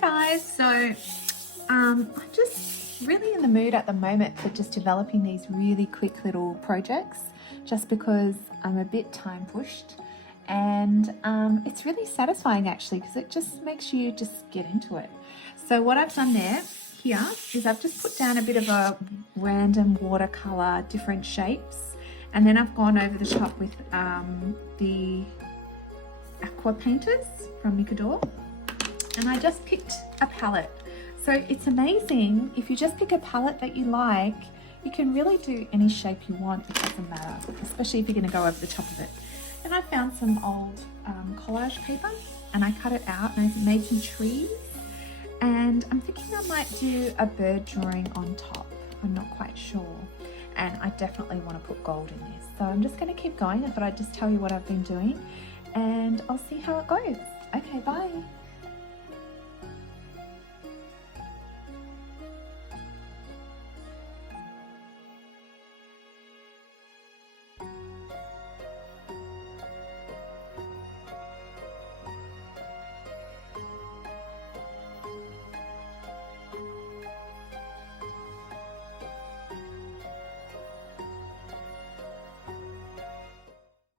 guys, so I'm just really in the mood at the moment for just developing these really quick little projects, just because I'm a bit time pushed, and it's really satisfying actually, because it just makes you just get into it. So what I've done here is I've just put down a bit of a random watercolor, different shapes, and then I've gone over the top with the aqua painters from Micador, and I just picked a palette. So it's amazing, if you just pick a palette that you like, you can really do any shape you want, it doesn't matter, especially if you're going to go over the top of it. And I found some old collage paper and I cut it out and I made some trees, and I'm thinking I might do a bird drawing on top. I'm not quite sure, and I definitely want to put gold in this, so I'm just going to keep going. I thought I'd just tell you what I've been doing and I'll see how it goes. Okay, bye.